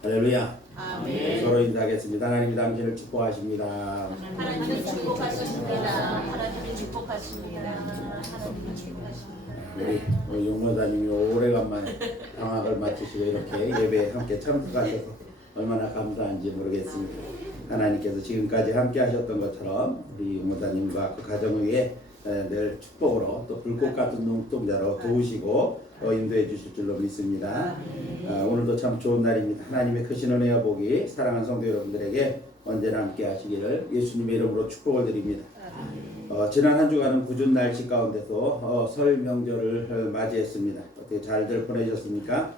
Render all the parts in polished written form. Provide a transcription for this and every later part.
할렐루야. 아멘. 서로 인사하겠습니다. 하나님이 당신을 축복하십니다. 하나님을 축복하십니다. 하나님을 축복하십니다. 하나님을 축복하십니다. 우리 용모사님이 오래간만에 방학을 마치시고 이렇게 예배에 함께 참석하셔서 얼마나 감사한지 모르겠습니다. 하나님께서 지금까지 함께 하셨던 것처럼 우리 용모사님과 그 가정 위에 늘 축복으로 또 불꽃 같은 눈동자로 도우시고 인도해 주실 줄로 믿습니다. 오늘도 참 좋은 날입니다. 하나님의 크신 은혜와 복이 사랑하는 성도 여러분들에게 언제나 함께 하시기를 예수님의 이름으로 축복을 드립니다. 지난 한 주간은 궂은 날씨 가운데서 설 명절을 맞이했습니다. 어떻게 잘들 보내셨습니까?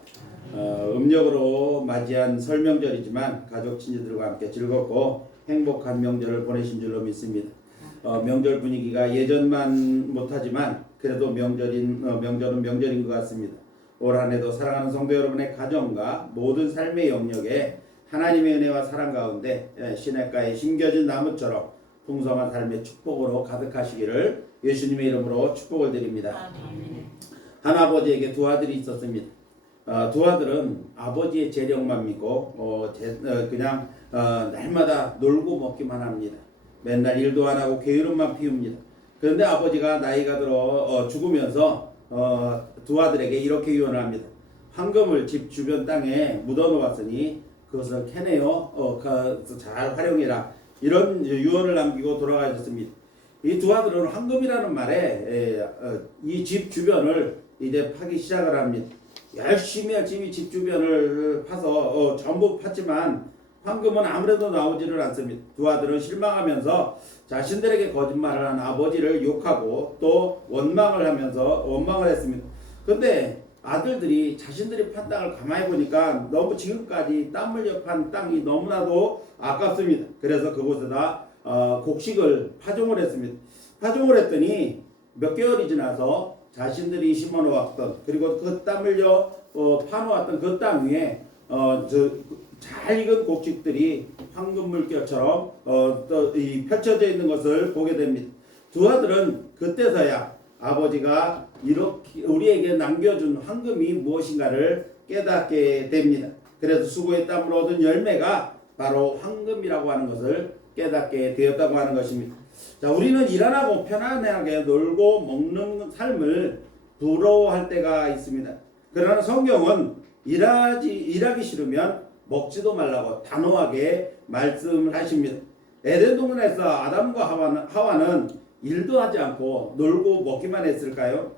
음력으로 맞이한 설 명절이지만 가족 친지들과 함께 즐겁고 행복한 명절을 보내신 줄로 믿습니다. 명절 분위기가 예전만 못하지만 그래도 명절은 명절인 것 같습니다. 올 한 해도 사랑하는 성도 여러분의 가정과 모든 삶의 영역에 하나님의 은혜와 사랑 가운데 시냇가에 심겨진 나무처럼 풍성한 삶의 축복으로 가득하시기를 예수님의 이름으로 축복을 드립니다. 한 아버지에게 두 아들이 있었습니다. 두 아들은 아버지의 재력만 믿고 그냥 날마다 놀고 먹기만 합니다. 맨날 일도 안 하고 게으름만 피웁니다. 그런데 아버지가 나이가 들어 죽으면서 두 아들에게 이렇게 유언을 합니다. 황금을 집 주변 땅에 묻어 놓았으니 그것을 캐내어 잘 활용해라. 이런 유언을 남기고 돌아가셨습니다. 이 두 아들은 황금이라는 말에 이 집 주변을 이제 파기 시작을 합니다. 열심히 집 주변을 파서 전부 팠지만 황금은 아무래도 나오지를 않습니다. 두 아들은 실망하면서 자신들에게 거짓말을 한 아버지를 욕하고 또 원망을 했습니다. 그런데 아들들이 자신들이 판 땅을 가만히 보니까 너무 지금까지 땀 흘려 판 땅이 너무나도 아깝습니다. 그래서 그곳에다 곡식을 파종을 했습니다. 파종을 했더니 몇 개월이 지나서 자신들이 심어놓았던 그리고 그 땀 흘려 파놓았던 그 땅 위에 잘 익은 곡식들이 황금 물결처럼 펼쳐져 있는 것을 보게 됩니다. 두 아들은 그때서야 아버지가 이렇게 우리에게 남겨준 황금이 무엇인가를 깨닫게 됩니다. 그래서 수고의 땀으로 얻은 열매가 바로 황금이라고 하는 것을 깨닫게 되었다고 하는 것입니다. 자, 우리는 일 안 하고 편안하게 놀고 먹는 삶을 부러워할 때가 있습니다. 그러나 성경은 일하기 싫으면 먹지도 말라고 단호하게 말씀을 하십니다. 에덴 동산에서 아담과 하와는 일도 하지 않고 놀고 먹기만 했을까요?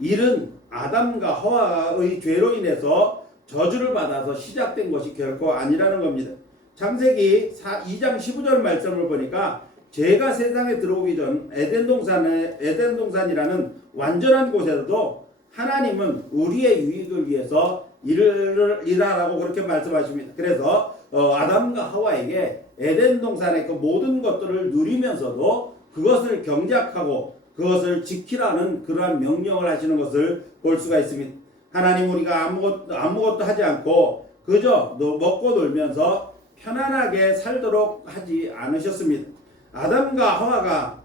일은 아담과 하와의 죄로 인해서 저주를 받아서 시작된 것이 결코 아니라는 겁니다. 창세기 2장 15절 말씀을 보니까 죄가 세상에 들어오기 전 에덴 동산이라는 완전한 곳에서도 하나님은 우리의 유익을 위해서 일하라고 그렇게 말씀하십니다. 그래서 아담과 하와에게 에덴 동산의 그 모든 것들을 누리면서도 그것을 경작하고 그것을 지키라는 그러한 명령을 하시는 것을 볼 수가 있습니다. 하나님 우리가 아무것도 하지 않고 그저 먹고 놀면서 편안하게 살도록 하지 않으셨습니다. 아담과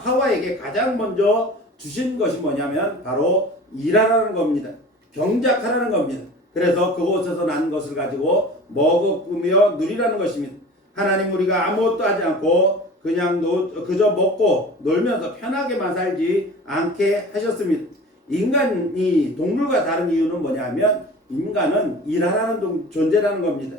하와에게 가장 먼저 주신 것이 뭐냐면 바로 일하라는 겁니다. 경작하라는 겁니다. 그래서 그곳에서 난 것을 가지고 먹으며 누리라는 것입니다. 하나님 우리가 아무것도 하지 않고 그냥 그저 먹고 놀면서 편하게만 살지 않게 하셨습니다. 인간이 동물과 다른 이유는 뭐냐면 인간은 일하라는 존재라는 겁니다.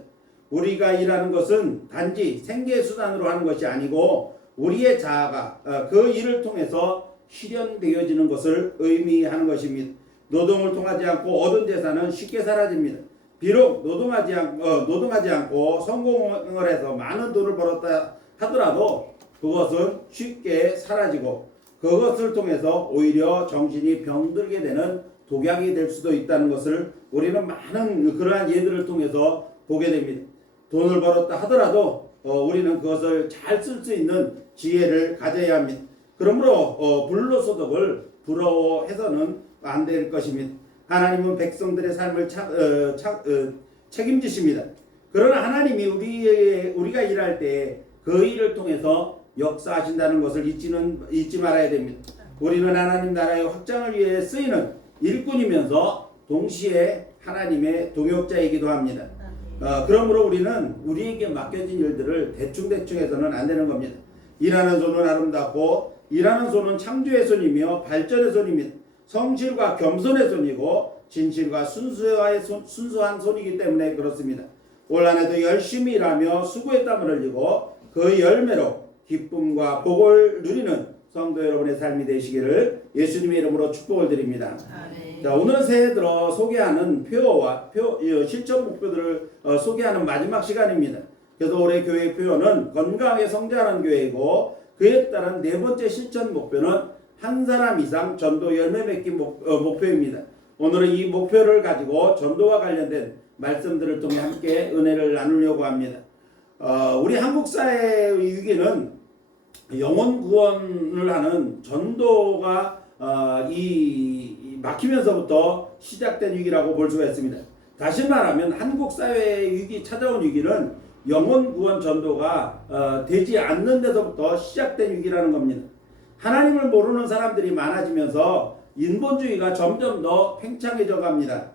우리가 일하는 것은 단지 생계수단으로 하는 것이 아니고 우리의 자아가 그 일을 통해서 실현되어지는 것을 의미하는 것입니다. 노동을 통하지 않고 얻은 재산은 쉽게 사라집니다. 비록 노동하지 않고 성공을 해서 많은 돈을 벌었다 하더라도 그것은 쉽게 사라지고 그것을 통해서 오히려 정신이 병들게 되는 독약이 될 수도 있다는 것을 우리는 많은 그러한 예들을 통해서 보게 됩니다. 돈을 벌었다 하더라도 우리는 그것을 잘 쓸 수 있는 지혜를 가져야 합니다. 그러므로 불로소득을 부러워해서는 안 될 것입니다. 하나님은 백성들의 삶을 책임지십니다. 그러나 하나님이 우리가 일할 때 그 일을 통해서 역사하신다는 것을 잊지 말아야 됩니다. 우리는 하나님 나라의 확장을 위해 쓰이는 일꾼이면서 동시에 하나님의 동역자이기도 합니다. 그러므로 우리는 우리에게 맡겨진 일들을 대충대충 해서는 안 되는 겁니다. 일하는 손은 아름답고 일하는 손은 창조의 손이며 발전의 손입니다. 성실과 겸손의 손이고 진실과 순수한 손이기 때문에 그렇습니다. 올 한해도 열심히 일하며 수고의 땀을 흘리고 그 열매로 기쁨과 복을 누리는 성도 여러분의 삶이 되시기를 예수님의 이름으로 축복을 드립니다. 자, 오늘 새해 들어 소개하는 표와 실천 목표들을 소개하는 마지막 시간입니다. 그래서 올해 교회 표어는 건강하게 성장하는 교회이고 그에 따른 네 번째 실천 목표는 한 사람 이상 전도 열매 맺기 목표입니다. 오늘은 이 목표를 가지고 전도와 관련된 말씀들을 통해 함께 은혜를 나누려고 합니다. 우리 한국 사회의 위기는 영혼 구원을 하는 전도가 막히면서부터 시작된 위기라고 볼 수가 있습니다. 다시 말하면 한국 사회의 위기, 찾아온 위기는 영혼 구원 전도가 되지 않는 데서부터 시작된 위기라는 겁니다. 하나님을 모르는 사람들이 많아지면서 인본주의가 점점 더 팽창해져 갑니다.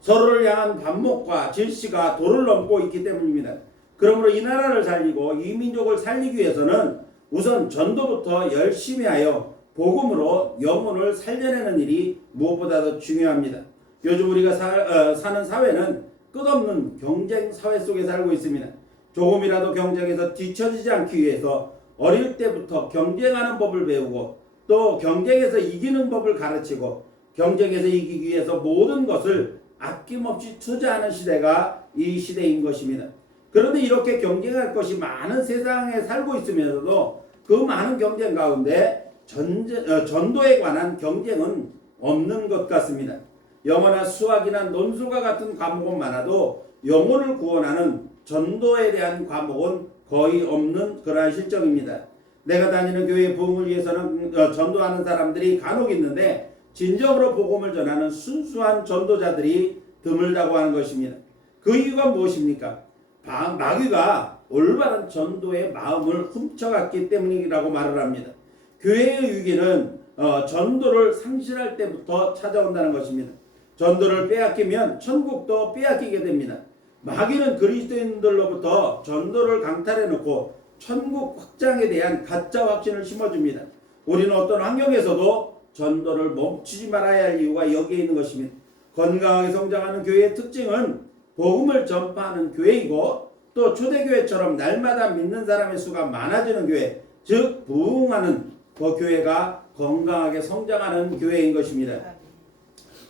서로를 향한 반목과 질시가 도를 넘고 있기 때문입니다. 그러므로 이 나라를 살리고 이 민족을 살리기 위해서는 우선 전도부터 열심히 하여 복음으로 영혼을 살려내는 일이 무엇보다도 중요합니다. 요즘 우리가 사는 사회는 끝없는 경쟁 사회 속에 살고 있습니다. 조금이라도 경쟁에서 뒤처지지 않기 위해서 어릴 때부터 경쟁하는 법을 배우고 또 경쟁에서 이기는 법을 가르치고 경쟁에서 이기기 위해서 모든 것을 아낌없이 투자하는 시대가 이 시대인 것입니다. 그런데 이렇게 경쟁할 것이 많은 세상에 살고 있으면서도 그 많은 경쟁 가운데 전도에 관한 경쟁은 없는 것 같습니다. 영어나 수학이나 논술과 같은 과목은 많아도 영혼을 구원하는 전도에 대한 과목은 거의 없는 그러한 실정입니다. 내가 다니는 교회 부흥을 위해서는 전도하는 사람들이 간혹 있는데 진정으로 복음을 전하는 순수한 전도자들이 드물다고 하는 것입니다. 그 이유가 무엇입니까? 마귀가 올바른 전도의 마음을 훔쳐갔기 때문이라고 말을 합니다. 교회의 위기는 전도를 상실할 때부터 찾아온다는 것입니다. 전도를 빼앗기면 천국도 빼앗기게 됩니다. 마귀는 그리스도인들로부터 전도를 강탈해놓고 천국 확장에 대한 가짜 확신을 심어줍니다. 우리는 어떤 환경에서도 전도를 멈추지 말아야 할 이유가 여기에 있는 것입니다. 건강하게 성장하는 교회의 특징은 복음을 전파하는 교회이고 또 초대교회처럼 날마다 믿는 사람의 수가 많아지는 교회, 즉 부흥하는 그 교회가 건강하게 성장하는 교회인 것입니다.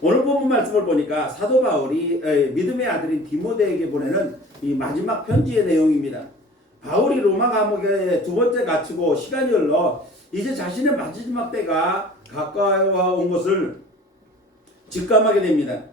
오늘 본문 말씀을 보니까 사도 바울이 믿음의 아들인 디모데에게 보내는 이 마지막 편지의 내용입니다. 바울이 로마 감옥에 두 번째 갇히고 시간이 흘러 이제 자신의 마지막 때가 가까워 온 것을 직감하게 됩니다.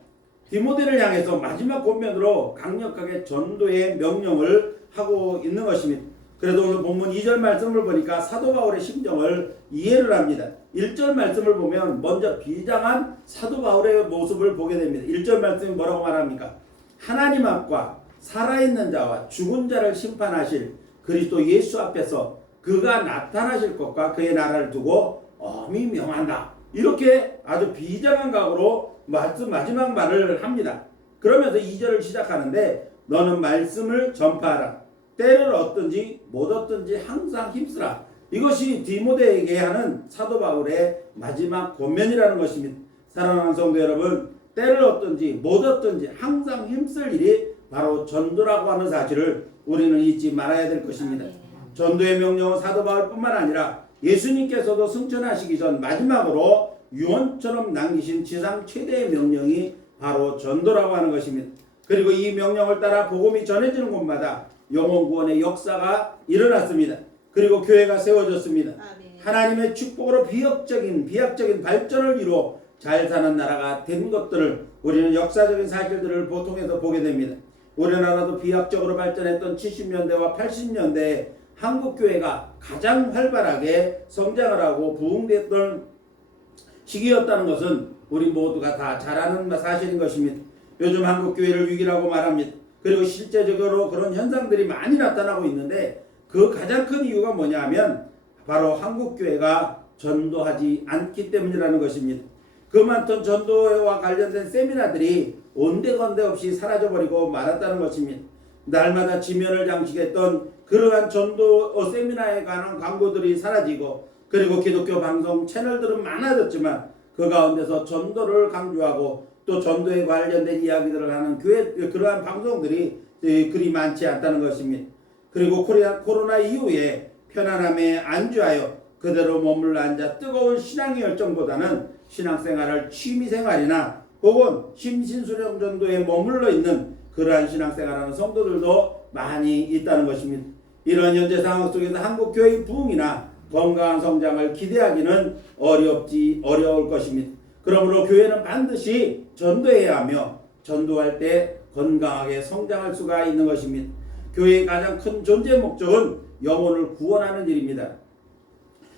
디모데를 향해서 마지막 권면으로 강력하게 전도의 명령을 하고 있는 것입니다. 그래도 오늘 본문 2절 말씀을 보니까 사도 바울의 심정을 이해를 합니다. 1절 말씀을 보면 먼저 비장한 사도 바울의 모습을 보게 됩니다. 1절 말씀이 뭐라고 말합니까? 하나님 앞과 살아있는 자와 죽은 자를 심판하실 그리스도 예수 앞에서 그가 나타나실 것과 그의 나라를 두고 엄히 명한다. 이렇게 아주 비장한 각오로 마지막 말을 합니다. 그러면서 2절을 시작하는데 너는 말씀을 전파하라. 때를 얻든지 못 얻든지 항상 힘쓰라. 이것이 디모데에게 하는 사도 바울의 마지막 권면이라는 것입니다. 사랑하는 성도 여러분, 때를 얻든지 못 얻든지 항상 힘쓸 일이 바로 전도라고 하는 사실을 우리는 잊지 말아야 될 것입니다. 전도의 명령은 사도 바울뿐만 아니라 예수님께서도 승천하시기 전 마지막으로 유언처럼 남기신 지상 최대의 명령이 바로 전도라고 하는 것입니다. 그리고 이 명령을 따라 복음이 전해지는 곳마다 영혼 구원의 역사가 일어났습니다. 그리고 교회가 세워졌습니다. 하나님의 축복으로 비약적인 발전을 이루어 잘 사는 나라가 된 것들을 우리는 역사적인 사실들을 보통해서 보게 됩니다. 우리나라도 비약적으로 발전했던 70년대와 80년대에 한국교회가 가장 활발하게 성장을 하고 부흥됐던 시기였다는 것은 우리 모두가 다 잘 아는 사실인 것입니다. 요즘 한국교회를 위기라고 말합니다. 그리고 실제적으로 그런 현상들이 많이 나타나고 있는데 그 가장 큰 이유가 뭐냐 하면 바로 한국교회가 전도하지 않기 때문이라는 것입니다. 그 많던 전도와 관련된 세미나들이 온데건데 없이 사라져버리고 말았다는 것입니다. 날마다 지면을 장식했던 그러한 전도 세미나에 관한 광고들이 사라지고, 그리고 기독교 방송 채널들은 많아졌지만 그 가운데서 전도를 강조하고 또 전도에 관련된 이야기들을 하는 교회 그러한 방송들이 그리 많지 않다는 것입니다. 그리고 코로나 이후에 편안함에 안주하여 그대로 머물러 앉아 뜨거운 신앙의 열정보다는 신앙생활을 취미생활이나 혹은 심신수령 전도에 머물러 있는 그러한 신앙생활하는 성도들도 많이 있다는 것입니다. 이런 현재 상황 속에서 한국 교회의 부흥이나 건강한 성장을 기대하기는 어려울 것입니다. 그러므로 교회는 반드시 전도해야 하며 전도할 때 건강하게 성장할 수가 있는 것입니다. 교회의 가장 큰 존재 목적은 영혼을 구원하는 일입니다.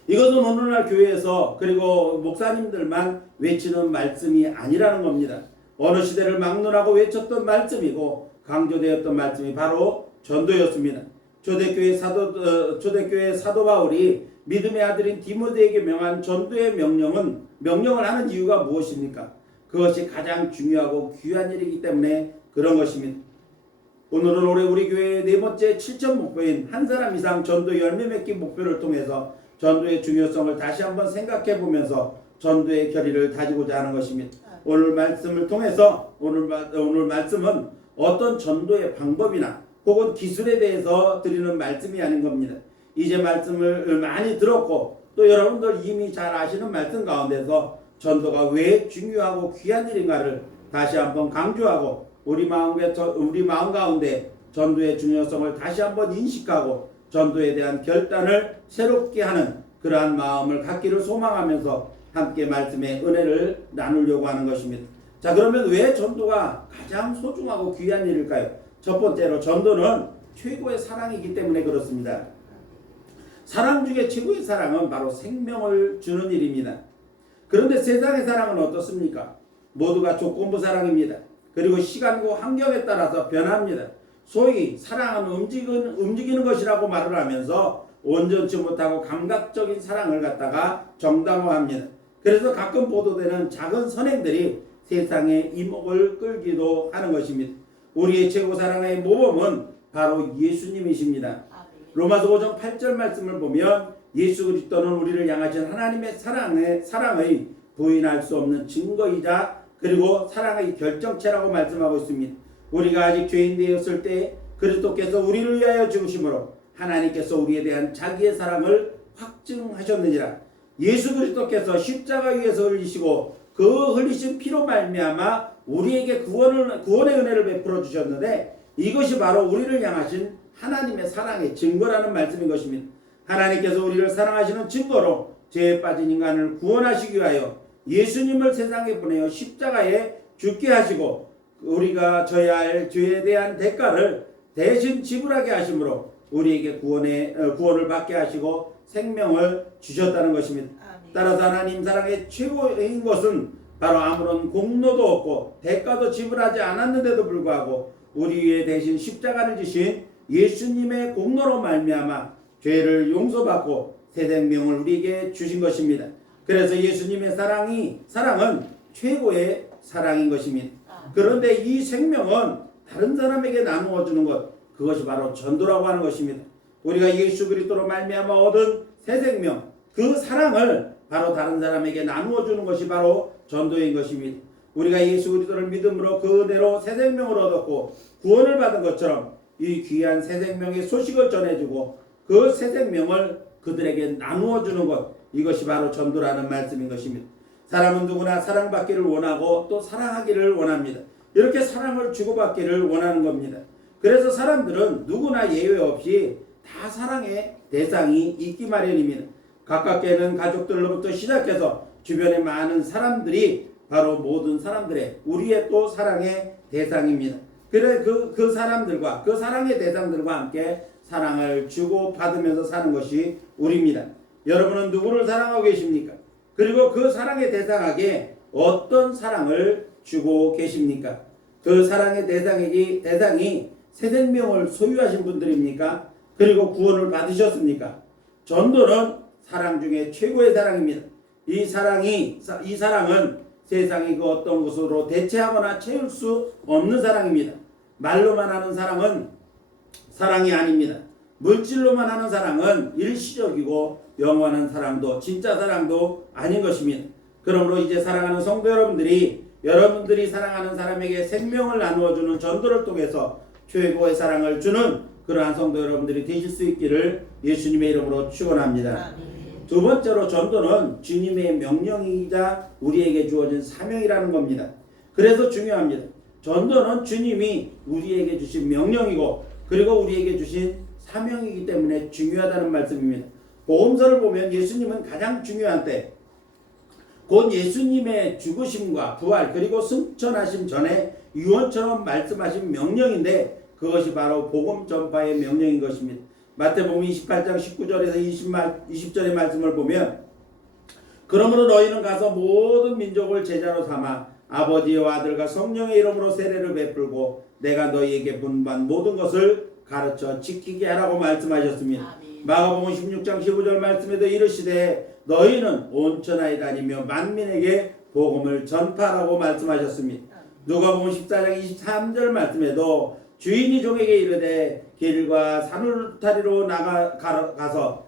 이것은 오늘날 교회에서 그리고 목사님들만 외치는 말씀이 아니라는 겁니다. 어느 시대를 막론하고 외쳤던 말씀이고 강조되었던 말씀이 바로 전도였습니다. 초대교회 사도 바울이 믿음의 아들인 디모데에게 명한 전도의 명령을 하는 이유가 무엇입니까? 그것이 가장 중요하고 귀한 일이기 때문에 그런 것입니다. 오늘은 올해 우리 교회의 네 번째 7점 목표인 한 사람 이상 전도 열매 맺기 목표를 통해서 전도의 중요성을 다시 한번 생각해 보면서 전도의 결의를 다지고자 하는 것입니다. 오늘 말씀을 통해서 오늘 말씀은 어떤 전도의 방법이나 혹은 기술에 대해서 드리는 말씀이 아닌 겁니다. 이제 말씀을 많이 들었고 또 여러분들 이미 잘 아시는 말씀 가운데서 전도가 왜 중요하고 귀한 일인가를 다시 한번 강조하고 우리 마음 가운데 전도의 중요성을 다시 한번 인식하고 전도에 대한 결단을 새롭게 하는 그러한 마음을 갖기를 소망하면서 함께 말씀의 은혜를 나누려고 하는 것입니다. 자, 그러면 왜 전도가 가장 소중하고 귀한 일일까요? 첫 번째로 전도는 최고의 사랑이기 때문에 그렇습니다. 사랑 중에 최고의 사랑은 바로 생명을 주는 일입니다. 그런데 세상의 사랑은 어떻습니까? 모두가 조건부 사랑입니다. 그리고 시간과 환경에 따라서 변합니다. 소위 사랑은 움직이는 것이라고 말을 하면서 온전치 못하고 감각적인 사랑을 갖다가 정당화합니다. 그래서 가끔 보도되는 작은 선행들이 세상의 이목을 끌기도 하는 것입니다. 우리의 최고 사랑의 모범은 바로 예수님이십니다. 로마서 5장 8절 말씀을 보면 예수 그리스도는 우리를 향하신 하나님의 사랑의 부인할 수 없는 증거이자 그리고 사랑의 결정체라고 말씀하고 있습니다. 우리가 아직 죄인 되었을 때 그리스도께서 우리를 위하여 죽으심으로 하나님께서 우리에 대한 자기의 사랑을 확증하셨느니라. 예수 그리스도께서 십자가 위에서 흘리시고 그 흘리신 피로 말미암아 우리에게 구원의 은혜를 베풀어 주셨는데 이것이 바로 우리를 향하신 하나님의 사랑의 증거라는 말씀인 것입니다. 하나님께서 우리를 사랑하시는 증거로 죄에 빠진 인간을 구원하시기 위하여 예수님을 세상에 보내어 십자가에 죽게 하시고 우리가 져야 할 죄에 대한 대가를 대신 지불하게 하심으로 우리에게 구원을 받게 하시고 생명을 주셨다는 것입니다. 따라서 하나님 사랑의 최고인 것은 바로 아무런 공로도 없고 대가도 지불하지 않았는데도 불구하고 우리 위에 대신 십자가를 지신 예수님의 공로로 말미암아 죄를 용서받고 새 생명을 우리에게 주신 것입니다. 그래서 예수님의 사랑은 최고의 사랑인 것입니다. 그런데 이 생명은 다른 사람에게 나누어 주는 것, 그것이 바로 전도라고 하는 것입니다. 우리가 예수 그리스도로 말미암아 얻은 새 생명, 그 사랑을 바로 다른 사람에게 나누어 주는 것이 바로 전도인 것입니다. 우리가 예수 그리스도를 믿음으로 그 은혜로 새 생명을 얻었고 구원을 받은 것처럼 이 귀한 새 생명의 소식을 전해주고 그 새 생명을 그들에게 나누어 주는 것, 이것이 바로 전도라는 말씀인 것입니다. 사람은 누구나 사랑받기를 원하고 또 사랑하기를 원합니다. 이렇게 사랑을 주고받기를 원하는 겁니다. 그래서 사람들은 누구나 예외 없이 다 사랑의 대상이 있기 마련입니다. 가깝게는 가족들로부터 시작해서 주변의 많은 사람들이 바로 모든 사람들의 우리의 또 사랑의 대상입니다. 그래 그 사람들과 그 사랑의 대상들과 함께 사랑을 주고 받으면서 사는 것이 우리입니다. 여러분은 누구를 사랑하고 계십니까? 그리고 그 사랑의 대상에게 어떤 사랑을 주고 계십니까? 그 사랑의 대상이 새 생명을 소유하신 분들입니까? 그리고 구원을 받으셨습니까? 전도는 사랑 중에 최고의 사랑입니다. 이 사랑은 세상의 그 어떤 것으로 대체하거나 채울 수 없는 사랑입니다. 말로만 하는 사랑은 사랑이 아닙니다. 물질로만 하는 사랑은 일시적이고 영원한 사랑도 진짜 사랑도 아닌 것입니다. 그러므로 이제 사랑하는 성도 여러분들이 사랑하는 사람에게 생명을 나누어주는 전도를 통해서 최고의 사랑을 주는 그러한 성도 여러분들이 되실 수 있기를 예수님의 이름으로 축원합니다. 두 번째로 전도는 주님의 명령이자 우리에게 주어진 사명이라는 겁니다. 그래서 중요합니다. 전도는 주님이 우리에게 주신 명령이고 그리고 우리에게 주신 사명이기 때문에 중요하다는 말씀입니다. 복음서를 보면 예수님은 가장 중요한 때, 곧 예수님의 죽으심과 부활 그리고 승천하심 전에 유언처럼 말씀하신 명령인데 그것이 바로 복음 전파의 명령인 것입니다. 마태복음 28장 19절에서 20절의 말씀을 보면 그러므로 너희는 가서 모든 민족을 제자로 삼아 아버지와 아들과 성령의 이름으로 세례를 베풀고 내가 너희에게 분반 모든 것을 가르쳐 지키게 하라고 말씀하셨습니다. 마가복음 16장 15절 말씀에도 이르시되 너희는 온 천하에 다니며 만민에게 복음을 전파하라고 말씀하셨습니다. 누가복음 14장 23절 말씀에도 주인이 종에게 이르되 길과 산울타리로 가서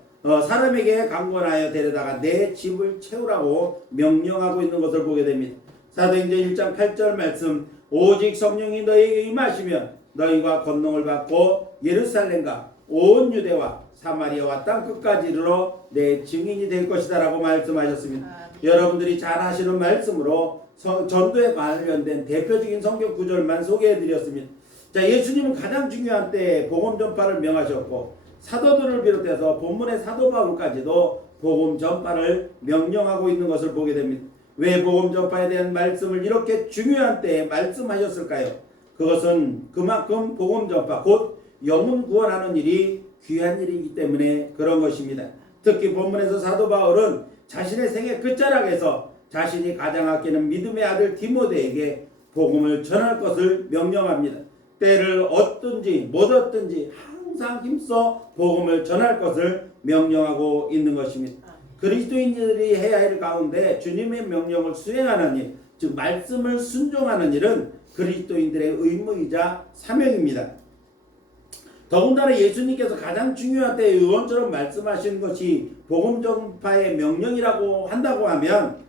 사람에게 강권하여 데려다가 내 집을 채우라고 명령하고 있는 것을 보게 됩니다. 사도행전 1장 8절 말씀 오직 성령이 너희에게 임하시면 너희가 권능을 받고 예루살렘과 온 유대와 사마리아와 땅끝까지 이르러 내 증인이 될 것이다 라고 말씀하셨습니다. 여러분들이 잘 아시는 말씀으로 전도에 관련된 대표적인 성경 구절만 소개해 드렸습니다. 자, 예수님은 가장 중요한 때에 복음 전파를 명하셨고 사도들을 비롯해서 본문의 사도 바울까지도 복음 전파를 명령하고 있는 것을 보게 됩니다. 왜 복음 전파에 대한 말씀을 이렇게 중요한 때에 말씀하셨을까요? 그것은 그만큼 복음 전파 곧 영혼 구원하는 일이 귀한 일이기 때문에 그런 것입니다. 특히 본문에서 사도 바울은 자신의 생애 끝자락에서 자신이 가장 아끼는 믿음의 아들 디모데에게 복음을 전할 것을 명령합니다. 때를 얻든지 못 얻든지 항상 힘써 복음을 전할 것을 명령하고 있는 것입니다. 그리스도인들이 해야 할 가운데 주님의 명령을 수행하는 일, 즉 말씀을 순종하는 일은 그리스도인들의 의무이자 사명입니다. 더군다나 예수님께서 가장 중요한 때에 의원처럼 말씀하신 것이 복음 전파의 명령이라고 한다고 하면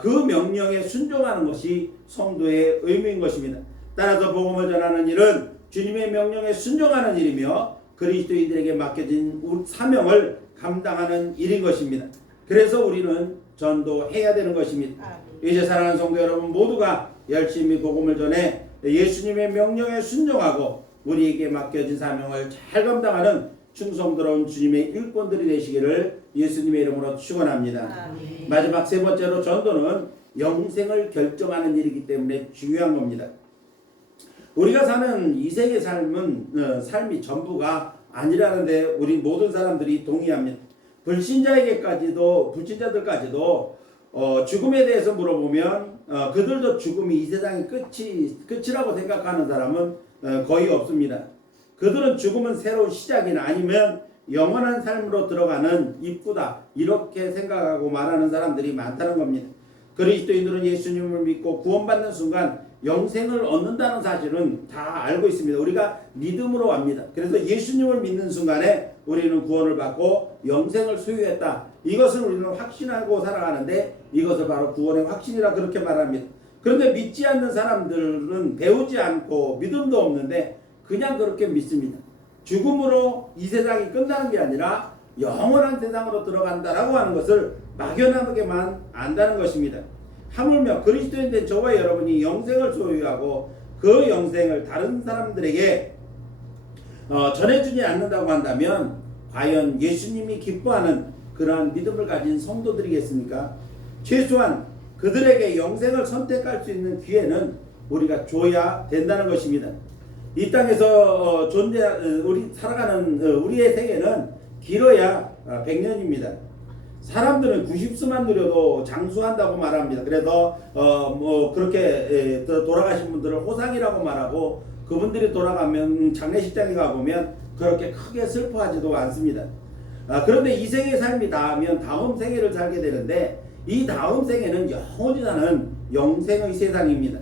그 명령에 순종하는 것이 성도의 의무인 것입니다. 따라서 복음을 전하는 일은 주님의 명령에 순종하는 일이며 그리스도인들에게 맡겨진 사명을 감당하는 일인 것입니다. 그래서 우리는 전도해야 되는 것입니다. 이제 사랑하는 성도 여러분 모두가 열심히 복음을 전해 예수님의 명령에 순종하고 우리에게 맡겨진 사명을 잘 감당하는 충성스러운 주님의 일꾼들이 되시기를 예수님의 이름으로 축원합니다. 마지막 세 번째로 전도는 영생을 결정하는 일이기 때문에 중요한 겁니다. 우리가 사는 이 세계 삶이 전부가 아니라는데 우리 모든 사람들이 동의합니다. 불신자들까지도 죽음에 대해서 물어보면 그들도 죽음이 이 세상의 끝이라고 생각하는 사람은 거의 없습니다. 그들은 죽음은 새로운 시작이나 아니면 영원한 삶으로 들어가는 입구다 이렇게 생각하고 말하는 사람들이 많다는 겁니다. 그리스도인들은 예수님을 믿고 구원받는 순간 영생을 얻는다는 사실은 다 알고 있습니다. 우리가 믿음으로 합니다. 그래서 예수님을 믿는 순간에 우리는 구원을 받고 영생을 소유했다. 이것을 우리는 확신하고 살아가는데 이것을 바로 구원의 확신이라 그렇게 말합니다. 그런데 믿지 않는 사람들은 배우지 않고 믿음도 없는데 그냥 그렇게 믿습니다. 죽음으로 이 세상이 끝나는 게 아니라 영원한 세상으로 들어간다라고 하는 것을 막연하게만 안다는 것입니다. 하물며 그리스도인 된 저와 여러분이 영생을 소유하고 그 영생을 다른 사람들에게 전해주지 않는다고 한다면 과연 예수님이 기뻐하는 그러한 믿음을 가진 성도들이겠습니까? 최소한 그들에게 영생을 선택할 수 있는 기회는 우리가 줘야 된다는 것입니다. 이 땅에서 살아가는 우리의 생애는 길어야 100년입니다. 사람들은 90수만 누려도 장수한다고 말합니다. 그래서 그렇게 돌아가신 분들을 호상이라고 말하고 그분들이 돌아가면 장례식장에 가보면 그렇게 크게 슬퍼하지도 않습니다. 그런데 이 생의 삶이 닿으면 다음 생애를 살게 되는데 이 다음 생에는 영원히 사는 영생의 세상입니다.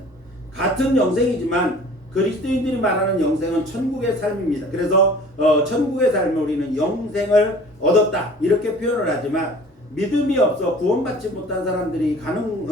같은 영생이지만 그리스도인들이 말하는 영생은 천국의 삶입니다. 그래서 천국의 삶을 우리는 영생을 얻었다 이렇게 표현을 하지만 믿음이 없어 구원받지 못한 사람들이 가는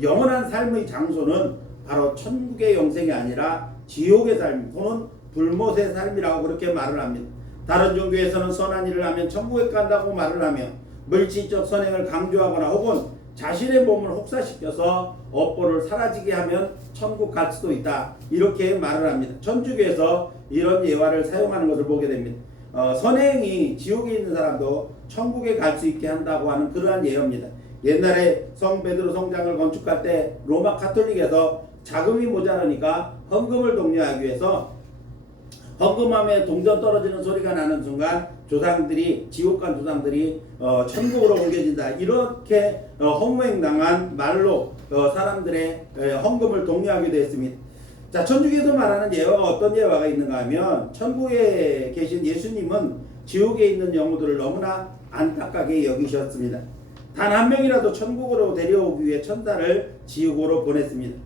영원한 삶의 장소는 바로 천국의 영생이 아니라 지옥의 삶 또는 불못의 삶이라고 그렇게 말을 합니다. 다른 종교에서는 선한 일을 하면 천국에 간다고 말을 하며 물질적 선행을 강조하거나 혹은 자신의 몸을 혹사시켜서 업보를 사라지게 하면 천국 갈 수도 있다 이렇게 말을 합니다. 천주교에서 이런 예화를 사용하는 것을 보게 됩니다. 선행이 지옥에 있는 사람도 천국에 갈 수 있게 한다고 하는 그러한 예언입니다. 옛날에 성 베드로 성당을 건축할 때 로마 카톨릭에서 자금이 모자라니까 헌금을 독려하기 위해서 헌금함에 동전 떨어지는 소리가 나는 순간 조상들이 지옥 간 조상들이 천국으로 옮겨진다 이렇게 허무맹랑한 말로 사람들의 헌금을 독려하게 됐습니다. 자, 천주교에서 말하는 예화가 어떤 예화가 있는가 하면 천국에 계신 예수님은 지옥에 있는 영혼들을 너무나 안타깝게 여기셨습니다. 단 한 명이라도 천국으로 데려오기 위해 천사를 지옥으로 보냈습니다.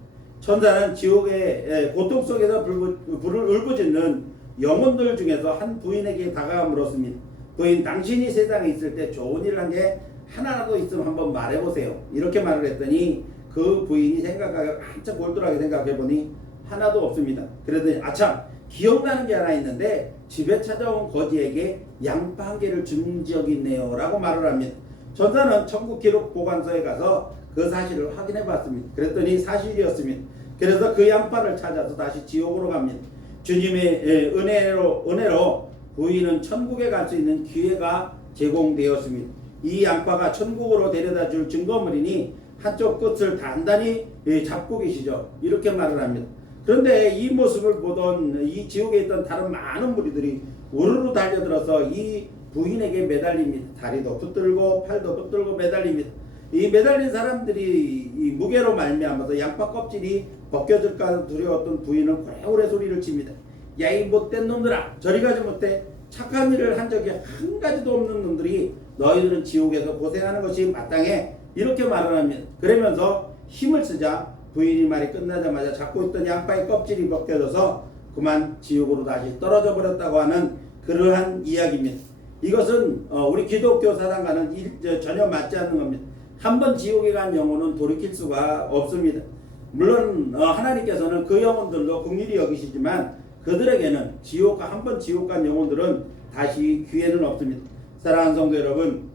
천사는 지옥의 고통 속에서 불을 울부짖는 영혼들 중에서 한 부인에게 다가가 물었습니다. 부인, 당신이 세상에 있을 때 좋은 일을 한 게 하나라도 있으면 한번 말해보세요. 이렇게 말을 했더니 그 부인이 한참 골똘하게 생각해보니 하나도 없습니다. 그러더니 아참 기억나는 게 하나 있는데 집에 찾아온 거지에게 양파 한 개를 준 적이 있네요 라고 말을 합니다. 천사는 천국 기록 보관소에 가서 그 사실을 확인해 봤습니다. 그랬더니 사실이었습니다. 그래서 그 양파를 찾아서 다시 지옥으로 갑니다. 주님의 은혜로 부인은 천국에 갈 수 있는 기회가 제공되었습니다. 이 양파가 천국으로 데려다 줄 증거물이니 한쪽 끝을 단단히 잡고 계시죠. 이렇게 말을 합니다. 그런데 이 모습을 보던 이 지옥에 있던 다른 많은 무리들이 우르르 달려들어서 이 부인에게 매달립니다. 다리도 붙들고 팔도 붙들고 매달립니다. 이 매달린 사람들이 이 무게로 말미암아서 양파 껍질이 벗겨질까 두려웠던 부인은 고래고래 소리를 칩니다. 야, 이 못된 놈들아, 저리 가지 못해. 착한 일을 한 적이 한 가지도 없는 놈들이 너희들은 지옥에서 고생하는 것이 마땅해. 이렇게 말을 합니다. 그러면서 힘을 쓰자 부인이 말이 끝나자마자 잡고 있던 양파의 껍질이 벗겨져서 그만 지옥으로 다시 떨어져 버렸다고 하는 그러한 이야기입니다. 이것은 우리 기독교 사상과는 전혀 맞지 않는 겁니다. 한번 지옥에 간 영혼은 돌이킬 수가 없습니다. 물론 하나님께서는 그 영혼들도 긍휼히 여기시지만 그들에게는 한번 지옥 간 영혼들은 다시 기회는 없습니다. 사랑하는 성도 여러분,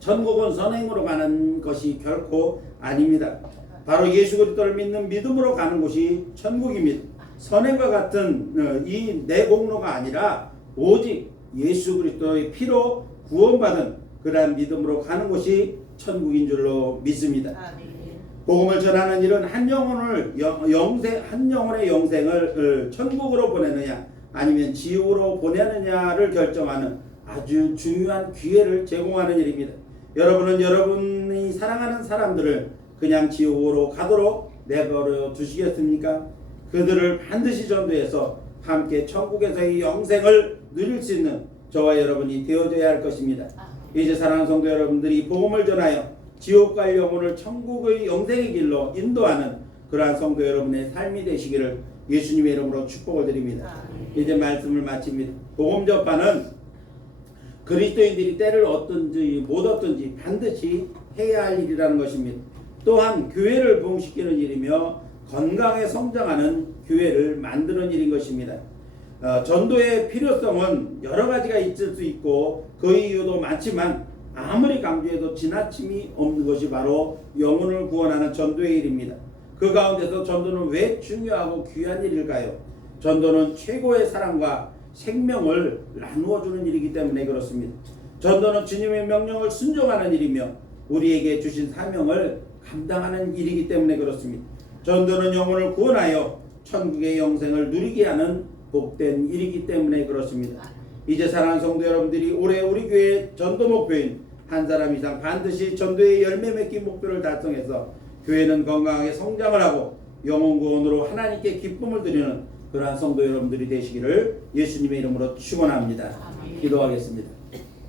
천국은 선행으로 가는 것이 결코 아닙니다. 바로 예수 그리스도를 믿는 믿음으로 가는 곳이 천국입니다. 선행과 같은 이 내공로가 아니라 오직 예수 그리스도의 피로 구원받은 그러한 믿음으로 가는 곳이 천국인 줄로 믿습니다. 복음을 전하는 일은 한 영혼의 영생을 천국으로 보내느냐 아니면 지옥으로 보내느냐를 결정하는 아주 중요한 기회를 제공하는 일입니다. 여러분은 여러분이 사랑하는 사람들을 그냥 지옥으로 가도록 내버려 두시겠습니까? 그들을 반드시 전도해서 함께 천국에서의 영생을 누릴 수 있는 저와 여러분이 되어져야 할 것입니다. 이제 사랑하는 성도 여러분들이 복음을 전하여 지옥 갈 영혼을 천국의 영생의 길로 인도하는 그러한 성도 여러분의 삶이 되시기를 예수님의 이름으로 축복을 드립니다. 이제 말씀을 마칩니다. 복음 전파는 그리스도인들이 때를 얻든지 못 얻든지 반드시 해야 할 일이라는 것입니다. 또한 교회를 부흥시키는 일이며 건강에 성장하는 교회를 만드는 일인 것입니다. 전도의 필요성은 여러 가지가 있을 수 있고 그 이유도 많지만 아무리 강조해도 지나침이 없는 것이 바로 영혼을 구원하는 전도의 일입니다. 그 가운데서 전도는 왜 중요하고 귀한 일일까요? 전도는 최고의 사랑과 생명을 나누어 주는 일이기 때문에 그렇습니다. 전도는 주님의 명령을 순종하는 일이며 우리에게 주신 사명을 감당하는 일이기 때문에 그렇습니다. 전도는 영혼을 구원하여 천국의 영생을 누리게 하는 복된 일이기 때문에 그렇습니다. 이제 사랑하는 성도 여러분들이 올해 우리 교회의 전도 목표인 한 사람 이상 반드시 전도의 열매 맺기 목표를 달성해서 교회는 건강하게 성장을 하고 영혼 구원으로 하나님께 기쁨을 드리는 그러한 성도 여러분들이 되시기를 예수님의 이름으로 축원합니다. 기도하겠습니다.